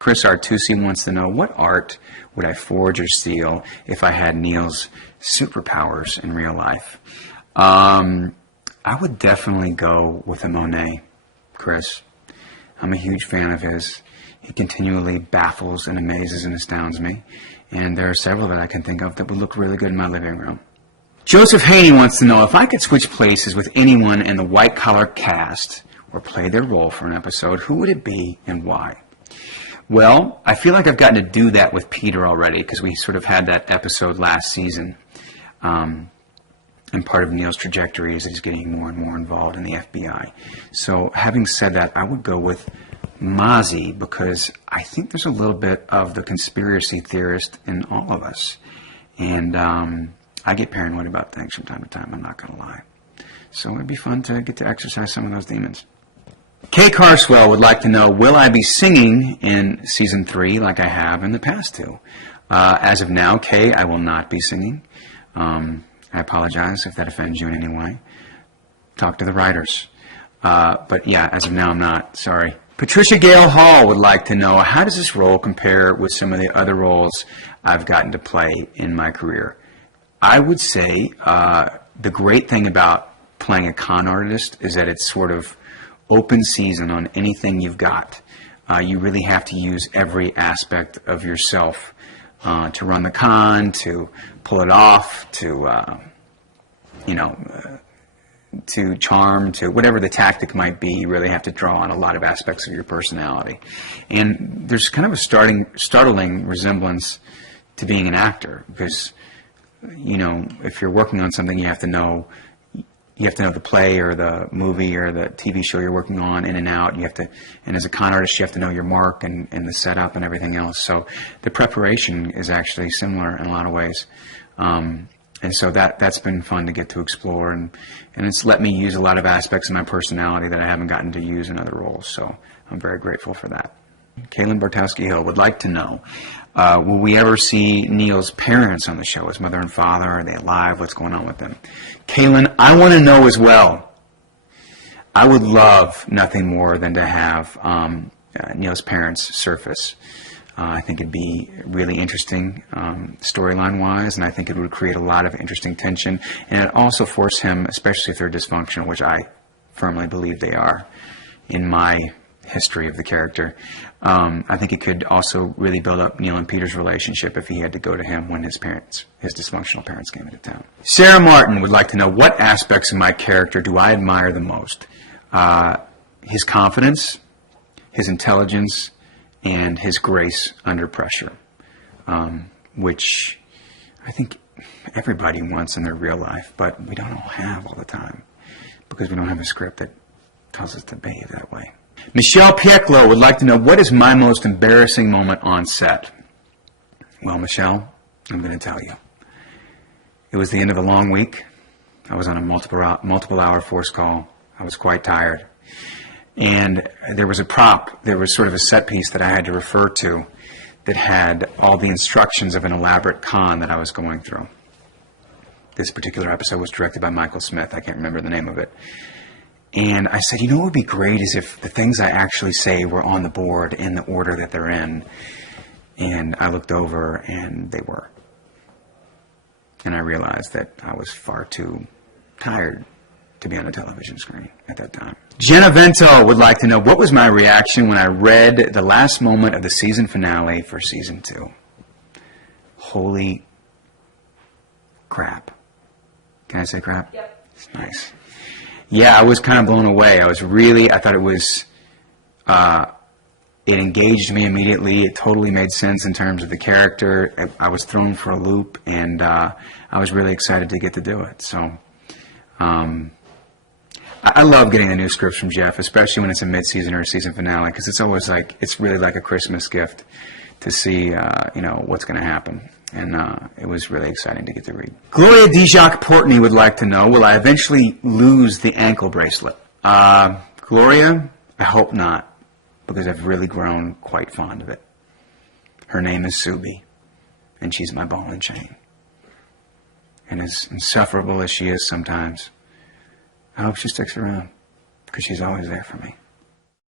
Chris Artusi wants to know, what art would I forge or steal if I had Neil's superpowers in real life? I would definitely go with a Monet, Chris. I'm a huge fan of his. He continually baffles and amazes and astounds me. And there are several that I can think of that would look really good in my living room. Joseph Haney wants to know, if I could switch places with anyone in the White Collar cast or play their role for an episode, who would it be and why? Well, I feel like I've gotten to do that with Peter already, because we sort of had that episode last season. And part of Neil's trajectory is that he's getting more and more involved in the FBI. So having said that, I would go with Mozzie, because I think there's a little bit of the conspiracy theorist in all of us. And I get paranoid about things from time to time, I'm not going to lie. So it'd be fun to get to exercise some of those demons. Kay Carswell would like to know, will I be singing in Season 3 like I have in the past two? As of now, Kay, I will not be singing. I apologize if that offends you in any way. Talk to the writers. But yeah, as of now, I'm not. Sorry. Patricia Gale Hall would like to know, how does this role compare with some of the other roles I've gotten to play in my career? I would say the great thing about playing a con artist is that it's sort of open season on anything you've got. You really have to use every aspect of yourself to run the con, to pull it off, to to charm, to whatever the tactic might be. You really have to draw on a lot of aspects of your personality. And there's kind of a startling resemblance to being an actor, because, you know, if you're working on something, you have to know the play or the movie or the TV show you're working on in and out. You have to, and as a con artist, you have to know your mark and the setup and everything else. So the preparation is actually similar in a lot of ways. And so that's been fun to get to explore, and it's let me use a lot of aspects of my personality that I haven't gotten to use in other roles. So I'm very grateful for that. Kaylin Bartowski-Hill would like to know, will we ever see Neil's parents on the show? His mother and father, are they alive? What's going on with them? Kaylin, I want to know as well. I would love nothing more than to have Neil's parents surface. I think it'd be really interesting storyline-wise, and I think it would create a lot of interesting tension. And it also force him, especially if they're dysfunctional, which I firmly believe they are in my history of the character. I think it could also really build up Neil and Peter's relationship if he had to go to him when his dysfunctional parents came into town. Sarah Martin would like to know, what aspects of my character do I admire the most? His confidence, his intelligence, and his grace under pressure, which I think everybody wants in their real life, but we don't all have all the time because we don't have a script that tells us to behave that way. Michelle Pieklo would like to know, what is my most embarrassing moment on set? Well, Michelle, I'm going to tell you. It was the end of a long week. I was on a multiple hour force call. I was quite tired. And there was a prop, there was sort of a set piece that I had to refer to that had all the instructions of an elaborate con that I was going through. This particular episode was directed by Michael Smith. I can't remember the name of it. And I said, you know what would be great is if the things I actually say were on the board in the order that they're in. And I looked over and they were. And I realized that I was far too tired to be on a television screen at that time. Jenna Vento would like to know, what was my reaction when I read the last moment of the season finale for Season 2? Holy crap. Can I say crap? Yep. It's nice. Yeah, I was kind of blown away. I thought it was, it engaged me immediately. It totally made sense in terms of the character. I was thrown for a loop, and I was really excited to get to do it. So, I love getting the new scripts from Jeff, especially when it's a mid-season or a season finale, because it's always like, it's really like a Christmas gift to see, what's going to happen. And it was really exciting to get to read. Gloria Dijak Portney would like to know, will I eventually lose the ankle bracelet? Gloria, I hope not, because I've really grown quite fond of it. Her name is Subi, and she's my ball and chain. And as insufferable as she is sometimes, I hope she sticks around, because she's always there for me.